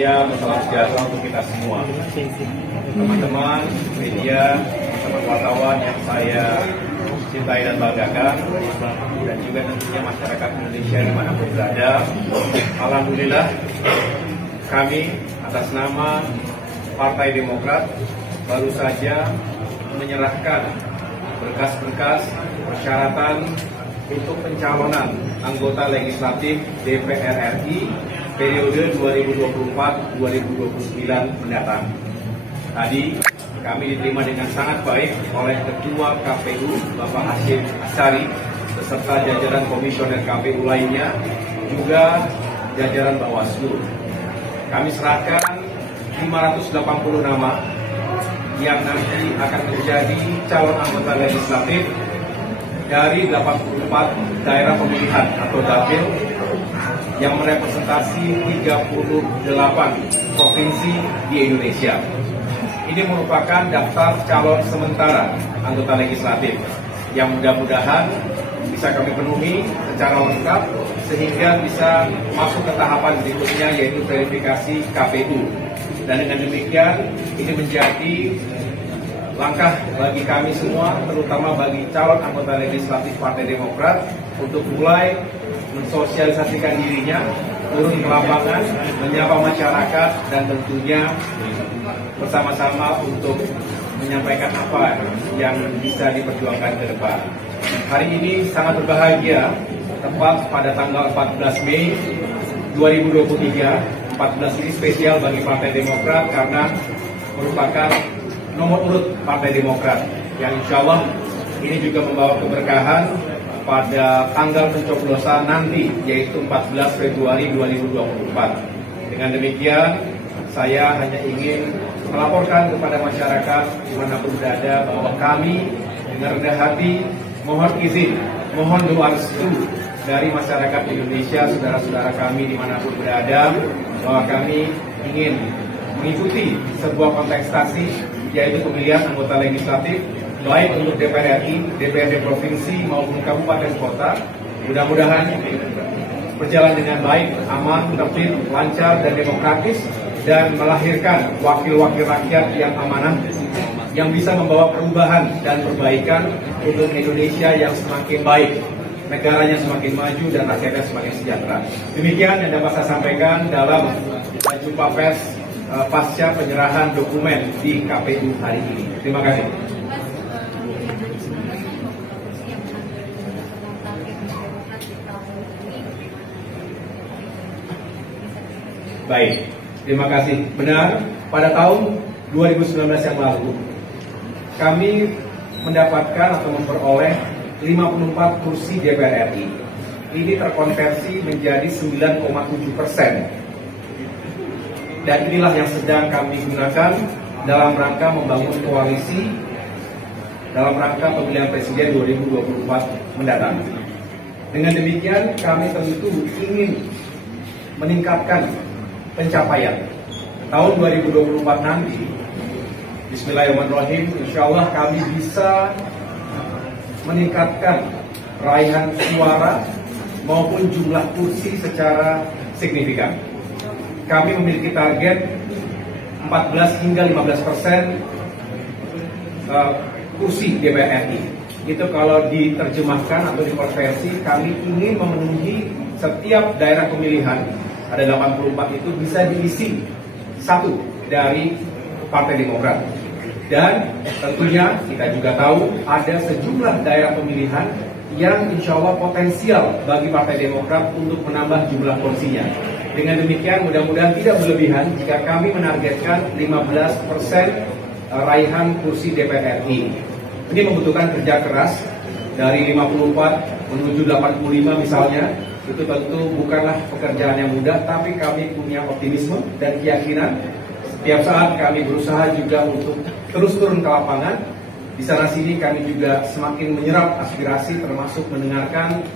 siang, salam sejahtera untuk kita semua. Teman-teman media, teman wartawan yang saya cintai dan banggakan, dan juga tentunya masyarakat Indonesia dimanapun berada. Alhamdulillah, kami atas nama Partai Demokrat baru saja menyerahkan berkas-berkas persyaratan untuk pencalonan anggota legislatif DPR RI periode 2024-2029 mendatang. Tadi kami diterima dengan sangat baik oleh Ketua KPU Bapak Hashim Asyari beserta jajaran komisioner KPU lainnya, juga jajaran Bawaslu. Kami serahkan 580 nama yang nanti akan menjadi calon anggota legislatif dari 84 daerah pemilihan atau dapil yang merepresentasi 38 provinsi di Indonesia. Ini merupakan daftar calon sementara anggota legislatif yang mudah-mudahan bisa kami penuhi secara lengkap sehingga bisa masuk ke tahapan berikutnya, yaitu verifikasi KPU. Dan dengan demikian ini menjadi langkah bagi kami semua, terutama bagi calon anggota legislatif Partai Demokrat, untuk mulai mensosialisasikan dirinya, turun ke lapangan, menyapa masyarakat, dan tentunya bersama-sama untuk menyampaikan apa yang bisa diperjuangkan ke depan. Hari ini sangat berbahagia, tepat pada tanggal 14 Mei 2023. 14 ini spesial bagi Partai Demokrat karena merupakan nomor urut Partai Demokrat yang insya Allah ini juga membawa keberkahan pada tanggal pencoblosan nanti, yaitu 14 Februari 2024. Dengan demikian, saya hanya ingin melaporkan kepada masyarakat dimanapun berada bahwa kami dengan rendah hati mohon izin, mohon doa restu dari masyarakat Indonesia, saudara-saudara kami dimanapun berada, bahwa kami ingin mengikuti sebuah kontestasi, yaitu pemilihan anggota legislatif baik untuk DPR RI, DPRD provinsi maupun kabupaten kota. Mudah-mudahan berjalan dengan baik, aman, tertib, lancar dan demokratis, dan melahirkan wakil-wakil rakyat yang amanah yang bisa membawa perubahan dan perbaikan untuk Indonesia yang semakin baik, negaranya semakin maju dan rakyatnya semakin sejahtera. Demikian yang dapat saya sampaikan dalam jumpa pers pasca penyerahan dokumen di KPU hari ini. Terima kasih. Baik, terima kasih. Benar, pada tahun 2019 yang lalu, kami mendapatkan atau memperoleh 54 kursi DPR RI. Ini terkonversi menjadi 9,7%. Dan inilah yang sedang kami gunakan dalam rangka membangun koalisi dalam rangka pemilihan presiden 2024 mendatang. Dengan demikian, kami tentu ingin meningkatkan pencapaian. Tahun 2024 nanti, bismillahirrahmanirrahim, insya Allah kami bisa meningkatkan raihan suara maupun jumlah kursi secara signifikan. Kami memiliki target 14 hingga 15% kursi DPR RI. Itu kalau diterjemahkan atau dikonversi, kami ingin memenuhi setiap daerah pemilihan, ada 84 itu bisa diisi satu dari Partai Demokrat. Dan tentunya kita juga tahu ada sejumlah daerah pemilihan yang insya Allah potensial bagi Partai Demokrat untuk menambah jumlah kursinya. Dengan demikian mudah-mudahan tidak berlebihan jika kami menargetkan 15% raihan kursi DPR RI. Ini membutuhkan kerja keras dari 54 menuju 85 misalnya. Itu tentu bukanlah pekerjaan yang mudah, tapi kami punya optimisme dan keyakinan. Setiap saat kami berusaha juga untuk terus turun ke lapangan. Di sana sini kami juga semakin menyerap aspirasi, termasuk mendengarkan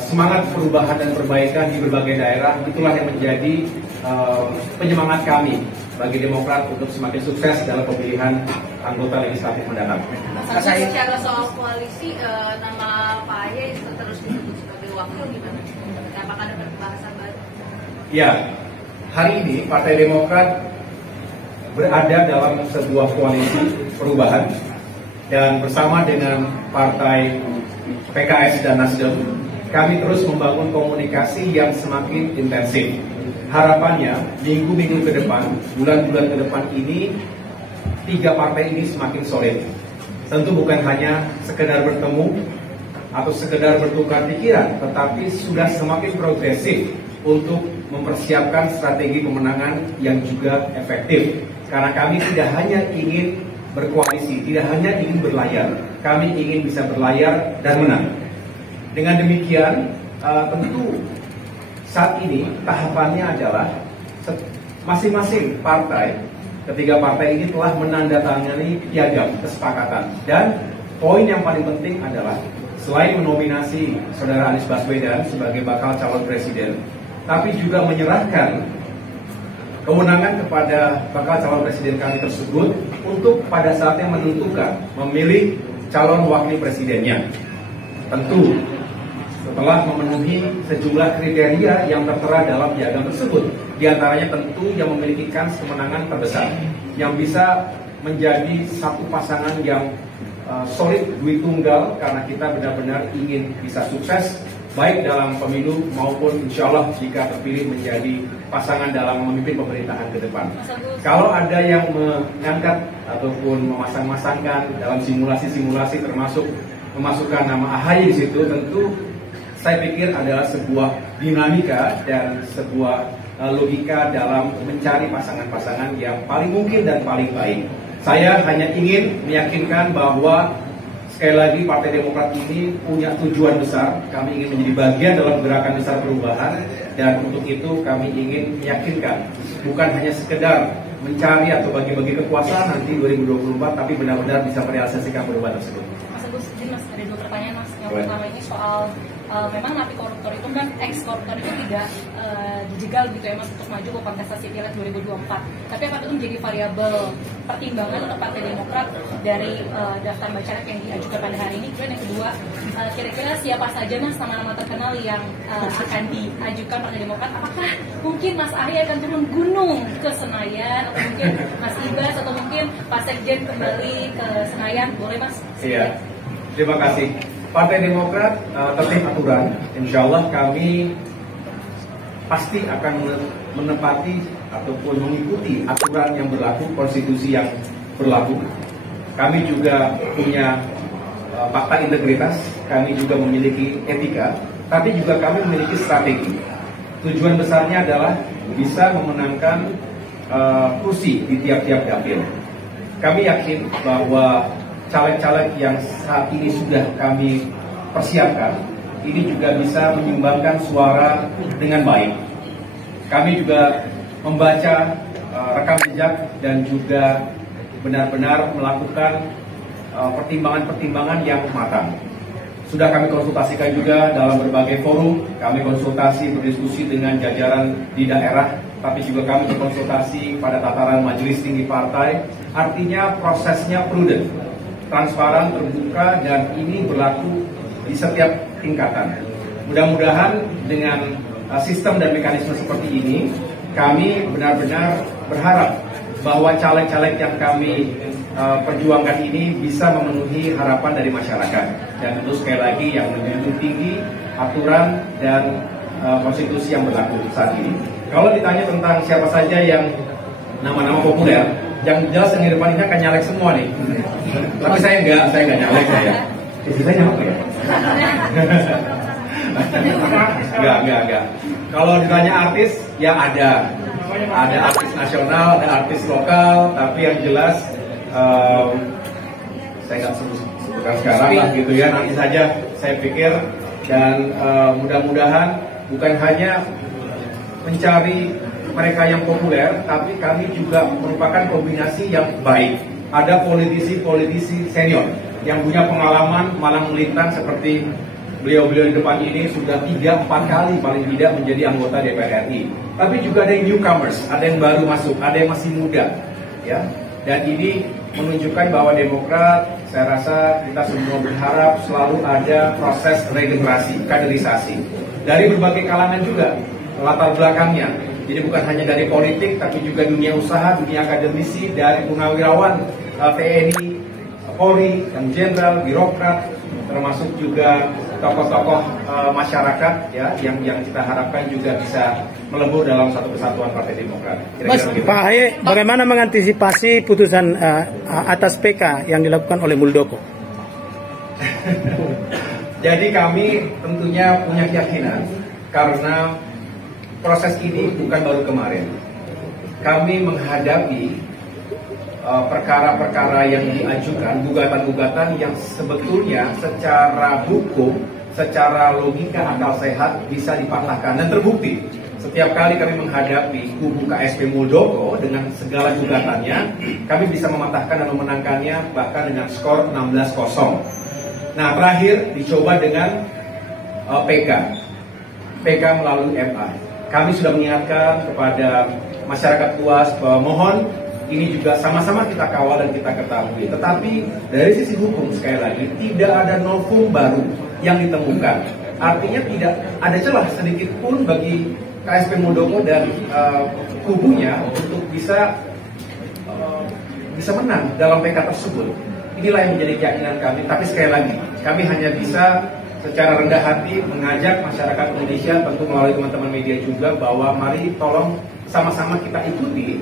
semangat perubahan dan perbaikan di berbagai daerah. Itulah yang menjadi penyemangat kami bagi Demokrat untuk semakin sukses dalam pemilihan anggota legislatif mendatang. Secara soal koalisi, nama Pak Ahy terus disebut sebagai wakil gimana? Apakah ada pembahasan baru? Ya, hari ini Partai Demokrat berada dalam sebuah koalisi perubahan dan bersama dengan Partai PKS dan Nasdem, kami terus membangun komunikasi yang semakin intensif. Harapannya minggu-minggu ke depan, bulan-bulan ke depan ini, tiga partai ini semakin solid. Tentu bukan hanya sekedar bertemu atau sekedar bertukar pikiran, tetapi sudah semakin progresif untuk mempersiapkan strategi pemenangan yang juga efektif. Karena kami tidak hanya ingin berkoalisi, tidak hanya ingin berlayar, kami ingin bisa berlayar dan menang. Dengan demikian, tentu saat ini tahapannya adalah masing-masing partai, ketiga partai ini telah menandatangani piagam kesepakatan. Dan poin yang paling penting adalah selain menominasi Saudara Anies Baswedan sebagai bakal calon presiden, tapi juga menyerahkan kewenangan kepada bakal calon presiden kami tersebut untuk pada saatnya menentukan, memilih calon wakil presidennya. Tentu setelah memenuhi sejumlah kriteria yang tertera dalam piagam tersebut, di antaranya tentu yang memiliki kans kemenangan terbesar, yang bisa menjadi satu pasangan yang solid duit tunggal, karena kita benar-benar ingin bisa sukses baik dalam pemilu maupun insya Allah jika terpilih menjadi pasangan dalam memimpin pemerintahan ke depan. Kalau ada yang mengangkat ataupun memasang-masangkan dalam simulasi-simulasi termasuk memasukkan nama AHY di situ, tentu saya pikir adalah sebuah dinamika dan sebuah logika dalam mencari pasangan-pasangan yang paling mungkin dan paling baik. Saya hanya ingin meyakinkan bahwa sekali lagi Partai Demokrat ini punya tujuan besar. Kami ingin menjadi bagian dalam gerakan besar perubahan, dan untuk itu kami ingin meyakinkan bukan hanya sekedar mencari atau bagi-bagi kekuasaan nanti 2024, tapi benar-benar bisa merealisasikan perubahan tersebut. Mas Agus, jadi Mas ada dua pertanyaan Mas. Yang pertama ini soal memang napi koruptor itu kan ex-koruptor itu tidak dijegal gitu ya Mas untuk maju ke kontestasi pileg 2024. Tapi apakah itu menjadi variabel pertimbangan untuk Partai Demokrat dari daftar bacalek yang diajukan pada hari ini? Kemudian yang kedua, kira-kira siapa saja Mas nama-nama terkenal yang akan diajukan Partai Demokrat? Apakah mungkin Mas Ahy akan turun gunung ke Senayan, atau mungkin Mas Ibas, atau mungkin Pak Sekjen kembali ke Senayan? Boleh Mas? Iya, terima kasih. Partai Demokrat tertib aturan, insya Allah kami pasti akan menepati ataupun mengikuti aturan yang berlaku, konstitusi yang berlaku. Kami juga punya fakta integritas, kami juga memiliki etika, tapi juga kami memiliki strategi. Tujuan besarnya adalah bisa memenangkan kursi di tiap-tiap dapil. Kami yakin bahwa caleg-caleg yang saat ini sudah kami persiapkan, ini juga bisa menyumbangkan suara dengan baik. Kami juga membaca rekam jejak dan juga benar-benar melakukan pertimbangan-pertimbangan yang matang. Sudah kami konsultasikan juga dalam berbagai forum, kami konsultasi berdiskusi dengan jajaran di daerah, tapi juga kami berkonsultasi pada tataran majelis tinggi partai. Artinya prosesnya prudent, transparan, terbuka, dan ini berlaku di setiap tingkatan. Mudah-mudahan dengan sistem dan mekanisme seperti ini, kami benar-benar berharap bahwa caleg-caleg yang kami perjuangkan ini bisa memenuhi harapan dari masyarakat. Dan tentu sekali lagi yang menjunjung tinggi aturan dan konstitusi yang berlaku saat ini. Kalau ditanya tentang siapa saja yang nama-nama populer, yang jelas yang di depan ini akan nyalek semua nih. Tapi saya nggak nyalek saya. Saya nyalek ya? Enggak. Kalau ditanya artis, ya ada artis nasional, ada artis lokal, tapi yang jelas saya nggak sebutkan sekarang lah gitu ya. Nanti saja saya pikir, dan mudah-mudahan bukan hanya mencari mereka yang populer, tapi kami juga merupakan kombinasi yang baik. Ada politisi-politisi senior yang punya pengalaman malang melintang seperti beliau-beliau di depan ini, sudah 3-4 kali paling tidak menjadi anggota DPR RI. Tapi juga ada yang newcomers, ada yang baru masuk, ada yang masih muda, ya. Dan ini menunjukkan bahwa Demokrat, saya rasa kita semua berharap selalu ada proses regenerasi, kaderisasi dari berbagai kalangan juga. latar belakangnya. Jadi bukan hanya dari politik, tapi juga dunia usaha, dunia akademisi, dari purnawirawan, TNI, Polri, yang jenderal, birokrat, termasuk juga tokoh-tokoh masyarakat ya yang kita harapkan juga bisa melebur dalam satu kesatuan Partai Demokrat. Pak Ahy, bagaimana mengantisipasi putusan atas PK yang dilakukan oleh Muldoko? Jadi kami tentunya punya keyakinan karena proses ini bukan baru kemarin. Kami menghadapi perkara-perkara yang diajukan, gugatan-gugatan yang sebetulnya secara hukum, secara logika akal sehat bisa dipatahkan dan terbukti. Setiap kali kami menghadapi kubu KSP Muldoko dengan segala gugatannya, kami bisa mematahkan dan memenangkannya bahkan dengan skor 16-0. Nah, terakhir dicoba dengan PK melalui MA. Kami sudah mengingatkan kepada masyarakat luas bahwa mohon ini juga sama-sama kita kawal dan kita ketahui. Tetapi dari sisi hukum sekali lagi tidak ada novum baru yang ditemukan. Artinya tidak ada celah sedikit pun bagi KSP Muldoko dan kubunya untuk bisa menang dalam PK tersebut. Inilah yang menjadi keyakinan kami. Tapi sekali lagi kami hanya bisa secara rendah hati mengajak masyarakat Indonesia, tentu melalui teman-teman media juga, bahwa mari tolong sama-sama kita ikuti.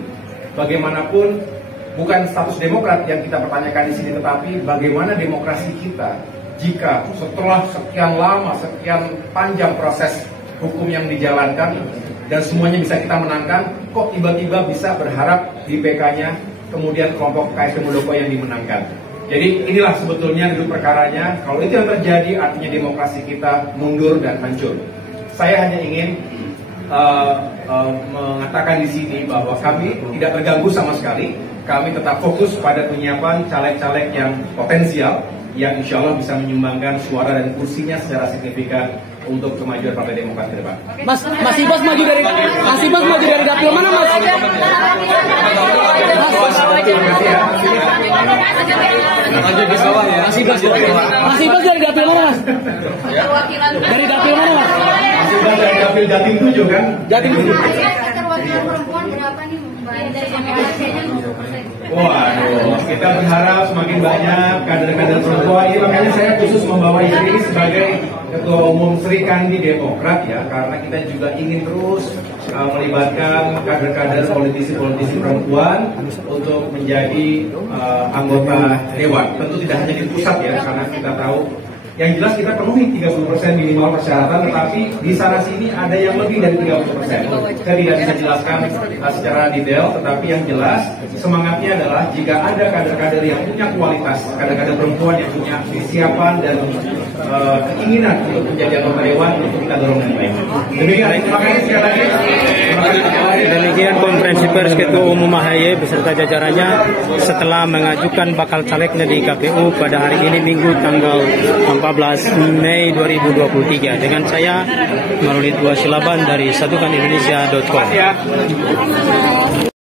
Bagaimanapun bukan status Demokrat yang kita pertanyakan di sini, tetapi bagaimana demokrasi kita jika setelah sekian lama, sekian panjang proses hukum yang dijalankan dan semuanya bisa kita menangkan, kok tiba-tiba bisa berharap di PK-nya kemudian kelompok KSP Muldoko yang dimenangkan. Jadi inilah sebetulnya duduk perkaranya. Kalau itu yang terjadi, artinya demokrasi kita mundur dan hancur. Saya hanya ingin mengatakan di sini bahwa kami tidak terganggu sama sekali. Kami tetap fokus pada penyiapan caleg-caleg yang potensial, yang insya Allah bisa menyumbangkan suara dan kursinya secara signifikan untuk kemajuan Partai Demokrat ke depan. Mas Ibas maju dari dapil mana, Mas? Mas Ibas dari dapil mana, Mas? Dari dapil mana, Mas? Sudah dari dapil Jatim 7 kan? Jatim 7. Keterwakilan perempuan berapa nih? Dari kayaknya 20%. Waduh, kita berharap semakin banyak kader-kader perempuan. Ini makanya saya khusus membawa ini sebagai Ketua Umum Sri Kandi Demokrat ya, karena kita juga ingin terus melibatkan kader-kader politisi-politisi perempuan untuk menjadi anggota dewan. Tentu tidak hanya di pusat ya, karena kita tahu yang jelas kita penuhi 30% minimal persyaratan, tetapi di sana sini ada yang lebih dari 30%. Saya tidak bisa jelaskan secara detail, tetapi yang jelas semangatnya adalah jika ada kader-kader yang punya kualitas, kader-kader perempuan yang punya kesiapan dan keinginan untuk menjadi anggota dewan, untuk kita dorong dengan baik. Demikian, terima kasih sekali lagi. Demikian konferensi pers Ketua Umum AHY beserta jajarannya setelah mengajukan bakal calegnya di KPU pada hari ini Minggu tanggal 14 Mei 2023. Dengan saya Marulid Silaban dari satukanindonesia.com.